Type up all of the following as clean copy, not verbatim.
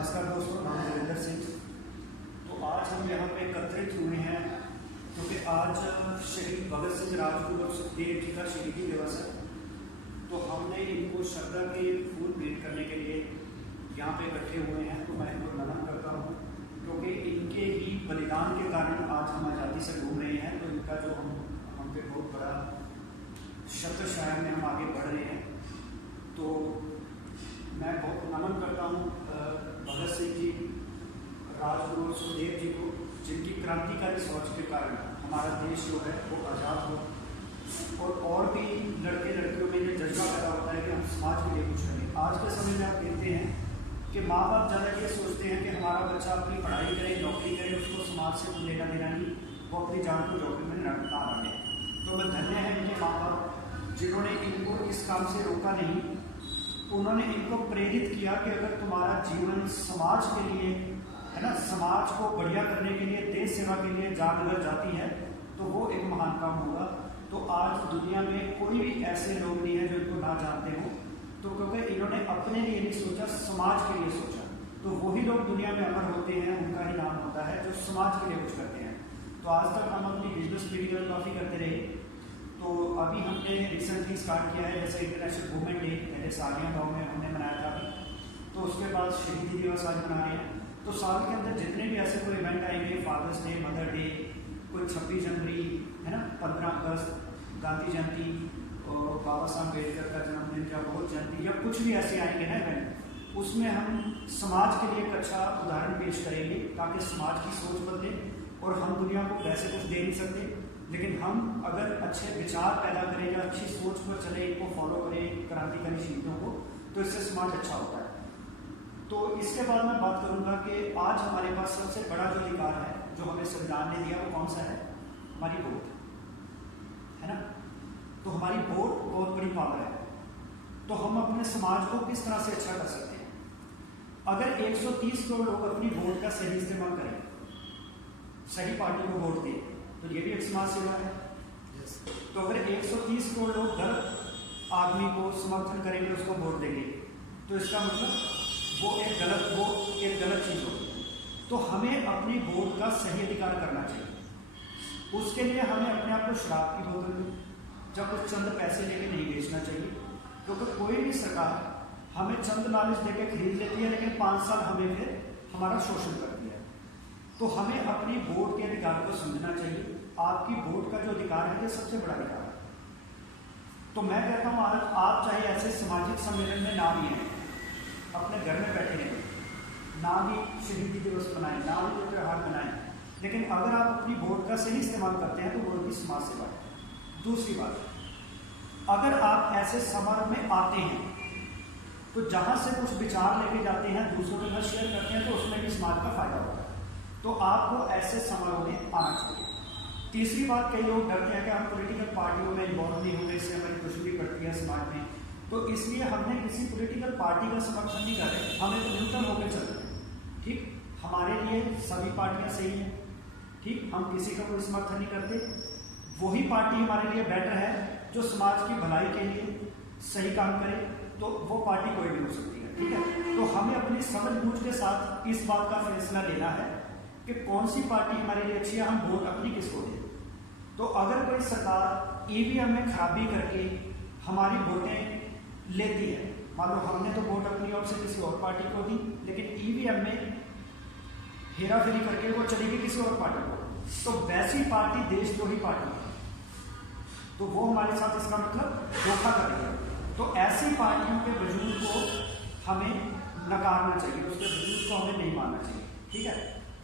नमस्कार दोस्तों, नाम नरेंद्र सिंह। तो आज हम यहाँ पे एकत्रित हुए हैं क्योंकि आज शहीद भगत सिंह राजगुरु और सुखदेव जी का शहीदी दिवस है। तो हमने इनको श्रद्धा के फूल भेंट करने के लिए यहाँ पे इकट्ठे हुए हैं। तो मैं इनको नमन करता हूँ क्योंकि इनके ही बलिदान के कारण आज हम आज़ादी से घूम रहे हैं। तो इनका जो हम पे बहुत बड़ा शब्द शायर में हम आगे बढ़ रहे हैं। तो मैं बहुत नमन करता हूँ भगत सिंह जी, राजगुरु सुखदेव जी को, जिनकी क्रांतिकारी सोच के कारण हमारा देश जो है वो आज़ाद हो। और भी लड़के लड़कियों में ये जज्बा पैदा होता है कि हम समाज के लिए कुछ करें। आज के समय में आप देखते हैं कि माँ बाप ज़्यादा ये सोचते हैं कि हमारा बच्चा अपनी पढ़ाई करे, नौकरी करे, उसको समाज से कुछ लेना देना नहीं, वो अपनी जान को जोखिम में ना डाले। तो मैं धन्य है इनके माँ बाप जिन्होंने इनको इस काम से रोका नहीं। उन्होंने इनको प्रेरित किया कि अगर तुम्हारा जीवन समाज के लिए है ना, समाज को बढ़िया करने के लिए, देश सेवा के लिए जान अगर जाती है तो वो एक महान काम होगा। तो आज दुनिया में कोई भी ऐसे लोग नहीं है जो इनको ना जानते हो। तो क्योंकि इन्होंने अपने लिए नहीं सोचा, समाज के लिए सोचा। तो वही लोग दुनिया में अमर होते हैं, उनका ही नाम होता है जो समाज के लिए कुछ करते हैं। तो आज तक हम अपनी बिजनेस मीडिया काफ़ी करते रहे। तो अभी हमने रिसेंटली स्टार्ट किया है, जैसे इंटरनेशनल वुमेन डे पहले सालिया गाँव में हमने मनाया था अभी। तो उसके बाद शहीदी दिवस आज मना रहे हैं। तो साल के अंदर जितने भी ऐसे कोई इवेंट आएंगे, फादर्स डे, मदर डे, कोई 26 जनवरी है ना, 15 अगस्त, गांधी जयंती और बाबा साहब अम्बेडकर का जन्मदिन या बहुत जयंती या कुछ भी ऐसे आएंगे ना इवेंट, उसमें हम समाज के लिए एक अच्छा उदाहरण पेश करेंगे ताकि समाज की सोच बदले। और हम दुनिया को वैसे कुछ दे नहीं सकते, लेकिन हम अगर अच्छे विचार पैदा करें या अच्छी सोच पर चले, इनको फॉलो करें क्रांतिकारी शहीदों को, तो इससे समाज अच्छा होता है। तो इसके बाद मैं बात करूंगा कि आज हमारे पास सबसे बड़ा जो अधिकार है जो हमें संविधान ने दिया वो कौन सा है? हमारी वोट है ना। तो हमारी वोट बहुत बड़ी पावर है। तो हम अपने समाज को किस तरह से अच्छा कर सकते हैं? अगर 130 करोड़ लोग अपनी वोट का सही इस्तेमाल करें, सही पार्टी को वोट दें, तो ये भी एक समाज सेवा है। तो अगर 130 करोड़ लोग गलत आदमी को समर्थन करेंगे, उसको वोट देंगे, तो इसका मतलब वो एक गलत चीज़ होगी। तो हमें अपनी वोट का सही अधिकार करना चाहिए। उसके लिए हमें अपने आप को शराब की बोतल या कुछ चंद पैसे लेके नहीं बेचना चाहिए, क्योंकि कोई भी सरकार हमें चंद लालच देके खरीद लेती है, लेकिन 5 साल हमें फिर हमारा शोषण करती है। तो हमें अपनी वोट के अधिकार को समझना चाहिए। आपकी वोट का जो अधिकार है, ये सबसे बड़ा अधिकार है। तो मैं कहता हूँ आज आप चाहे ऐसे सामाजिक सम्मेलन में ना भी हैं, अपने घर में बैठे हैं, ना भी शहीदी दिवस मनाएं, ना भी कोई त्यौहार मनाएं, लेकिन अगर आप अपनी वोट का सही इस्तेमाल करते हैं तो वोट की समाज सेवा है। दूसरी बात, अगर आप ऐसे समारोह में आते हैं तो जहां से कुछ विचार लेके जाते हैं, दूसरों के साथ शेयर करते हैं, तो उसमें भी समाज का फायदा होता है। तो आपको ऐसे समारोह में आना चाहिए। तीसरी बात, कई लोग डरते हैं कि हम पॉलिटिकल पार्टियों में इन्वॉल्व नहीं होंगे, इससे हमारी दुश्मनी बढ़ती है समाज में। तो इसलिए हमने किसी पॉलिटिकल पार्टी का समर्थन नहीं कर रहे, हमें तो न्यूनतम होकर चल रहे हैं। ठीक, हमारे लिए सभी पार्टियां सही हैं। ठीक, हम किसी का कोई समर्थन नहीं करते। वही पार्टी हमारे लिए बेटर है जो समाज की भलाई के लिए सही काम करे, तो वो पार्टी कोई भी हो सकती है। ठीक है, तो हमें अपनी समझ बूझ के साथ इस बात का फैसला लेना है कि कौन सी पार्टी हमारे लिए अच्छी है, हम वोट अपनी किसको दें। तो अगर कोई सरकार ईवीएम में खराबी करके हमारी वोटें लेती है, मान लो हमने तो वोट अपनी ओर से किसी और पार्टी को दी, लेकिन ईवीएम में हेराफेरी करके वो चली गई किसी और पार्टी को, तो वैसी पार्टी देशद्रोही पार्टी है। तो वो हमारे साथ इसका मतलब धोखा कर रही है। तो ऐसी पार्टियों के वजूद को हमें नकारना चाहिए, उसके वजूद को हमें नहीं मानना चाहिए। ठीक है,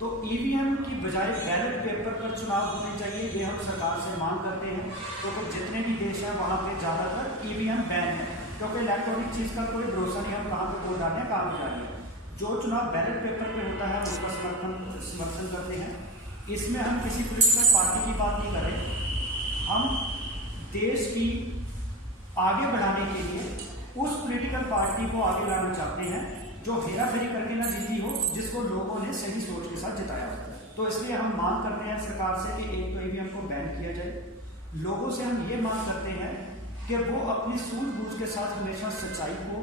तो ईवीएम की बजाय बैलेट पेपर पर चुनाव होने चाहिए, ये हम सरकार से मांग करते हैं। तो जितने भी देश हैं वहाँ पे ज़्यादातर ईवीएम बैन है, क्योंकि इलेक्ट्रॉनिक चीज़ का कोई भरोसा नहीं, हम कहाँ पे वोट डालें, कहाँ पे डालें। जो चुनाव बैलेट पेपर पे होता है उसका समर्थन करते हैं। इसमें हम किसी पॉलिटिकल पार्टी की बात नहीं करें, हम देश की आगे बढ़ाने के लिए उस पॉलिटिकल पार्टी को आगे लाना चाहते हैं जो हेराफेरी करके ना जीती हो, जिसको लोगों ने सही सोच के साथ जिताया हो। तो इसलिए हम मांग करते हैं सरकार से कि एक तो ईवीएम को बैन किया जाए। लोगों से हम ये मांग करते हैं कि वो अपनी सूझबूझ के साथ हमेशा सच्चाई को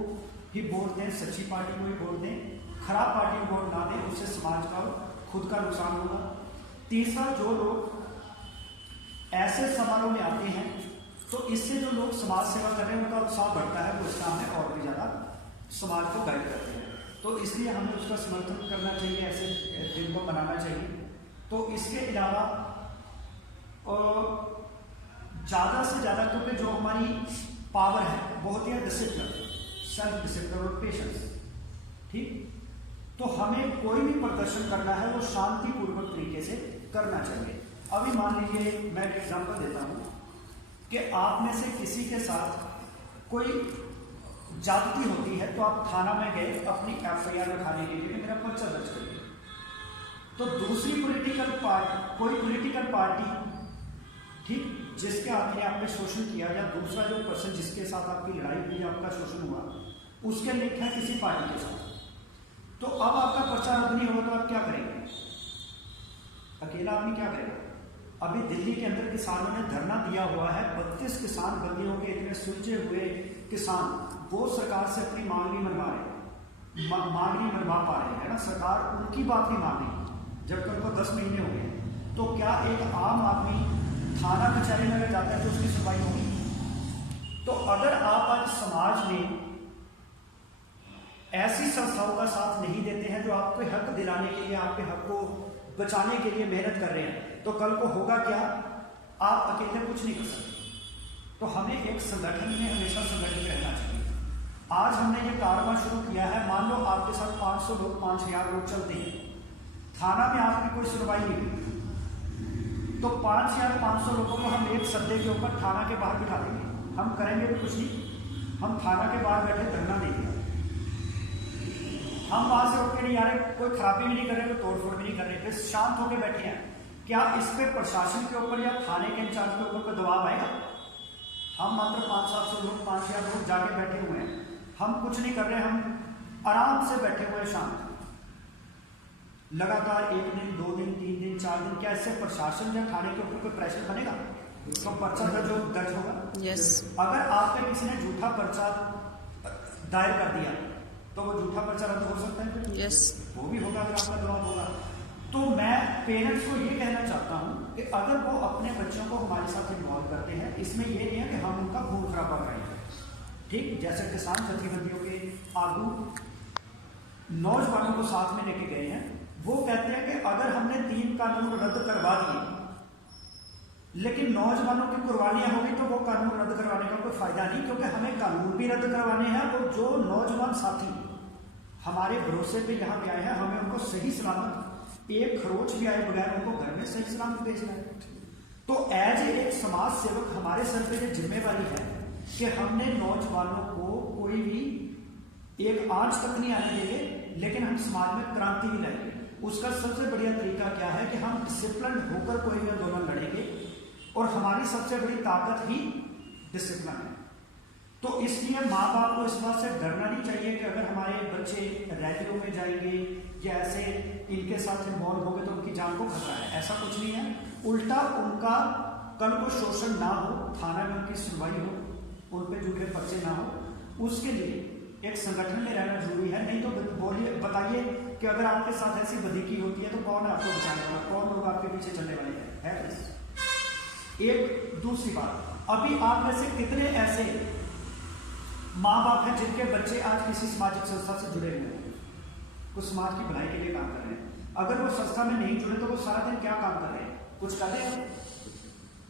ही वोट दें, सच्ची पार्टी को ही वोट दें। खराब पार्टी में वोट ना दें, उससे समाज का खुद का नुकसान होगा। तीसरा, जो लोग ऐसे समारोह में आते हैं तो इससे जो लोग समाज सेवा कर रहे हैं उनका उत्साह बढ़ता है, वो इस काम में और भी ज़्यादा समाज को गाइड करते हैं। तो इसलिए हमें उसका समर्थन करना चाहिए, ऐसे दिन को मनाना चाहिए। तो इसके अलावा ज़्यादा से ज़्यादा, क्योंकि जो हमारी पावर है वो होती है डिसिप्लिन, सेल्फ डिसिप्लिन और पेशेंस, ठीक। तो हमें कोई भी प्रदर्शन करना है वो शांतिपूर्वक तरीके से करना चाहिए। अभी मान लीजिए, मैं एक एग्जांपल देता हूँ कि आप में से किसी के साथ कोई ज्यादती होती है, तो आप थाना में गए अपनी FIR लिखाने के लिए, मेरा पर्चा दर्ज करिए। तो दूसरी कोई पॉलिटिकल पार्टी, ठीक, जिसके हाथ ने आप पे शोषण किया, या दूसरा जो पर्सन जिसके साथ आपकी लड़ाई हुई, आपका शोषण हुआ, उसके लिंक है किसी पार्टी के साथ, तो अब आपका पर्चा रद्द नहीं होगा तो आप क्या करेंगे? अकेला आदमी क्या करेगा? अभी दिल्ली के अंदर किसानों ने धरना दिया हुआ है, 32 किसान बंदियों के, इतने सुलझे हुए किसान, वो सरकार से अपनी मांग नहीं मनवा रहे, मांग नहीं मनवा पा रहे हैं ना, सरकार उनकी बात नहीं मान रही, जबकि उनको 10 महीने हो गए। तो क्या एक आम आदमी थाना कचहरी में अगर जाता है तो उसकी सुनवाई होगी? तो अगर आप आज समाज में ऐसी संस्थाओं का साथ नहीं देते हैं जो आपको हक दिलाने के लिए, आपके हक को बचाने के लिए मेहनत कर रहे हैं, तो कल को होगा क्या? आप अकेले कुछ नहीं कर सकते। तो हमें एक संगठन में हमेशा संगठित रहना चाहिए। आज हमने ये कारवां शुरू किया है, मान लो आपके साथ 500 लोग, 5000 लोग चलते हैं, थाना में आपकी कोई सुनवाई नहीं हुई, तो 5500 लोगों को हम एक सद्दे के ऊपर थाना के बाहर बिठा देंगे। हम करेंगे भी कुछ नहीं, हम थाना के बाहर बैठे धरना देंगे, हम वहां से उठ के नहीं आ रहे, कोई खराबी भी नहीं कर रहे, कोई तोड़फोड़ भी नहीं कर रहे, फिर शांत होकर बैठे हैं। क्या इस पे प्रशासन के ऊपर या थाने के इंचार्ज के ऊपर कोई दबाव आएगा? हम मात्र 500-700 लोग, 5000 लोग जाके बैठे हुए हैं, हम कुछ नहीं कर रहे, हम आराम से बैठे हुए शांत, लगातार 1 दिन, 2 दिन, 3 दिन, 4 दिन। क्या इससे प्रशासन या थाने के ऊपर कोई प्रेशर बनेगा? तो पर्चा दर्ज होगा। yes. अगर आप पे किसी ने झूठा पर्चा दायर कर दिया तो वो झूठा पर्चा रद्द हो सकता है, yes. वो भी होगा अगर आपका दबाव होगा। तो मैं पेरेंट्स को ये कहना चाहता हूँ कि अगर वो अपने बच्चों को हमारे साथ इन्वॉल्व करते हैं, इसमें ये नहीं है कि हम उनका खून खराबा करेंगे, ठीक। जैसे किसान जथेबंदियों के आगू नौजवानों को साथ में लेके गए हैं, वो कहते हैं कि अगर हमने 3 कानून रद्द करवा दिए लेकिन नौजवानों की कुर्बानियां होगी तो वो कानून रद्द करवाने का कोई फायदा नहीं, क्योंकि हमें कानून भी रद्द करवाने हैं और जो नौजवान साथी हमारे भरोसे पे यहाँ पे आए हैं, हमें उनको सही सलामत, एक खरोच भी आए बगैर उनको घर में सही सलामत भेजना है। तो एज एक समाज सेवक हमारे सर पे ये जिम्मेवारी है कि हमने नौजवानों को कोई भी एक आंच तक नहीं आने देंगे, लेकिन हम समाज में क्रांति भी लाएंगे। उसका सबसे बढ़िया तरीका क्या है कि हम डिसिप्लिन होकर कोई भी आंदोलन लड़ेंगे, और हमारी सबसे बड़ी ताकत ही डिसिप्लिन है। तो इसलिए माँ बाप को इस बात से डरना नहीं चाहिए कि अगर हमारे बच्चे रैलियों में जाएंगे या ऐसे इनके साथ इन्वॉल्व होंगे तो उनकी जान को खतरा है, ऐसा कुछ नहीं है। उल्टा उनका कल को शोषण ना हो, थाना में उनकी सुनवाई हो, उन पर झूठे पर्चे ना हो, उसके लिए एक संगठन में रहना जरूरी है। नहीं तो बोलिए, बताइए कि अगर आपके साथ ऐसी बदीकी होती है तो कौन आपको बचाने वाला, कौन लोग आपके पीछे चलने वाले हैं? एक दूसरी बात, अभी आप में से कितने ऐसे माँ बाप हैं जिनके बच्चे आज किसी सामाजिक संस्था से जुड़े हुए हैं, कुछ समाज की भलाई के लिए काम कर रहे हैं? अगर वो संस्था में नहीं जुड़े तो वो सारा दिन क्या काम कर रहे हैं? कुछ कर रहे हैं?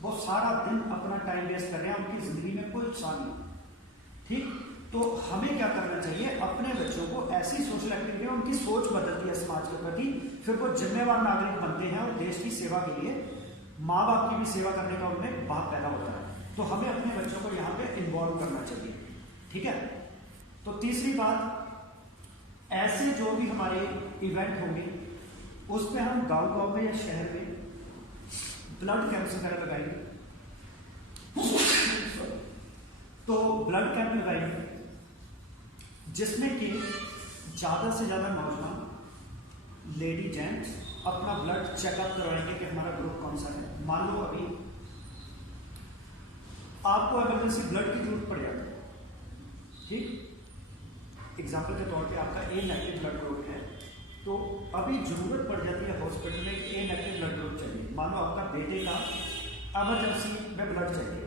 वो सारा दिन अपना टाइम वेस्ट कर रहे हैं, उनकी जिंदगी में कोई उत्साह नहीं, ठीक। तो हमें क्या करना चाहिए? अपने बच्चों को ऐसी सोशल एक्टिविटी, उनकी सोच बदलती है समाज के प्रति, फिर वो जिम्मेवार नागरिक बनते हैं और देश की सेवा के लिए, माँ बाप की भी सेवा करने का उनमें भाव पैदा होता है। तो हमें अपने बच्चों को यहाँ पे इन्वॉल्व करना चाहिए, ठीक है। तो तीसरी बात, ऐसे जो भी हमारे इवेंट होंगे उसमें हम गांव-गांव में या शहर में ब्लड कैंप्स वगैरह लगाएंगे। तो ब्लड कैंप लगाएंगे जिसमें कि ज्यादा से ज्यादा नौजवान, लेडी, जेंट्स अपना ब्लड चेकअप करवाएंगे कि हमारा ग्रुप कौन सा है। मान लो अभी आपको इमरजेंसी ब्लड की जरूरत पड़ जाती है, ठीक। एग्जाम्पल के तौर पे आपका A नेगेटिव ब्लड ग्रुप है तो अभी ज़रूरत पड़ जाती है हॉस्पिटल में कि ए नेगेटिव ब्लड ग्रुप चाहिए। मान लो आपका बेटे का एमरजेंसी में ब्लड चाहिए,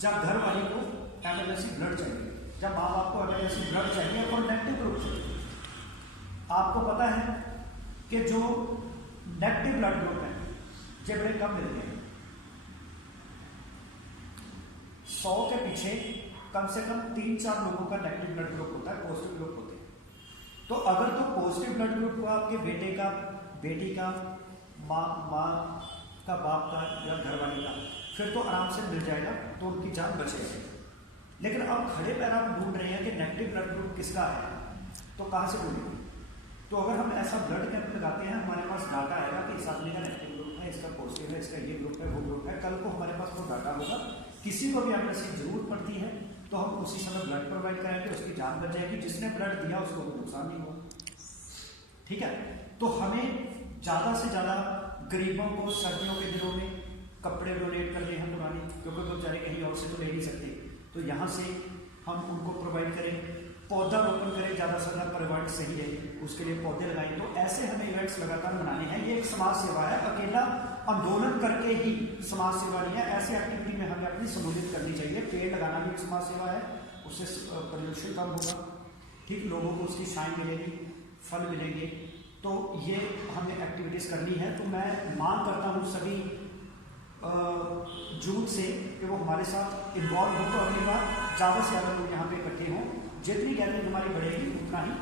जब घर वाले को एमरजेंसी ब्लड चाहिए, जब माँ बाप को एमरजेंसी ब्लड चाहिए और नेगेटिव ग्रुप चाहिए। आपको पता है कि जो नेगेटिव ब्लड ग्रुप है ये बड़े कम मिलते हैं। 100 के पीछे कम से कम 3-4 लोगों का नेगेटिव ब्लड ग्रुप होता है, पॉजिटिव ग्रुप होते हैं। तो अगर तो पॉजिटिव ब्लड ग्रुप को आपके बेटे का, बेटी का, माँ का, बाप का या घर वाले का, फिर तो आराम से मिल जाएगा, तो उनकी जान बचेगी। लेकिन अब खड़े पैर आप ढूंढ रहे हैं कि नेगेटिव ब्लड ग्रुप किसका है, तो कहाँ से ढूंढेंगे? तो अगर हम ऐसा ब्लड कैंप लगाते हैं, हमारे पास डाटा आएगा कि इस आदमी का नेगेटिव ग्रुप है, इसका पॉजिटिव है, इसका ये ग्रुप है, वो ग्रुप है। कल को हमारे पास वो डाटा होगा, किसी को भी अगर ऐसी जरूरत पड़ती है तो हम उसी समय ब्लड प्रोवाइड कराएंगे, उसकी जान बच जाएगी, जिसने ब्लड दिया उसको नुकसान नहीं होगा। ठीक है, तो हमें ज़्यादा से ज़्यादा गरीबों को सर्दियों के दिनों में कपड़े डोनेट करने हैं पुराने, क्योंकि वो बेचारे कहीं और से तो ले नहीं सकते, तो यहाँ से हम उनको प्रोवाइड करें। पौधा रोपण करें, ज़्यादा से ज़्यादा पर्यावरण सही है, उसके लिए पौधे लगाएं। तो ऐसे हमें इवेंट्स लगातार मनाने हैं। ये एक समाज सेवा है, अकेला आंदोलन करके ही समाज सेवा नहीं है। ऐसे एक्टिविटी में हमें अपनी शमूलियत करनी चाहिए। पेड़ लगाना भी एक समाज सेवा है, उससे प्रदूषण कम होगा, ठीक, लोगों को उसकी छांव मिलेगी, फल मिलेंगे। तो ये हमें एक्टिविटीज़ करनी है। तो मैं मांग करता हूँ सभी जूथ से कि वो हमारे साथ इन्वॉल्व हो, तो अगली बार ज़्यादा से ज़्यादा लोग यहाँ पे इकट्ठे हों। जितनी गैदरिंग हमारी बढ़ेगी उतना ही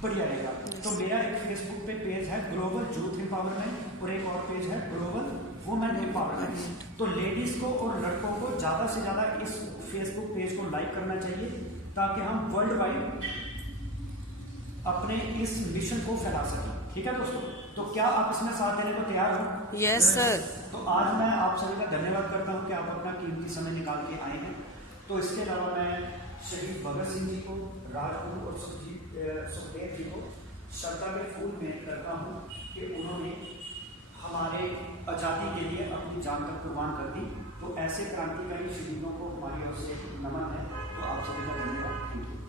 बढ़िया रहेगा। तो मेरा एक फेसबुक पे पेज है ग्लोबल यूथ एम्पावरमेंट, और एक और पेज है ग्लोबल वुमेन एम्पावरमेंट। तो लेडीज़ को और लड़कों को ज़्यादा से ज़्यादा इस फेसबुक पेज को लाइक करना चाहिए, ताकि हम वर्ल्ड वाइड अपने इस मिशन को फैला सकें। ठीक है दोस्तों, तो क्या आप इसमें साथ देने को तैयार हो? Yes sir. तो आज मैं आप सभी का धन्यवाद करता हूँ कि आप अपना कीमती समय निकाल के आए हैं। तो इसके अलावा मैं शहीद भगत सिंह जी को, राजगुरु और सुखदेव जी को श्रद्धा के फूल भेंट करता हूँ कि उन्होंने हमारे आज़ादी के लिए अपनी जान तक कुर्बान कर दी। तो ऐसे क्रांतिकारी शहीदों को हमारी ओर से नमन है। तो आप सभी का धन्यवाद। Thank you.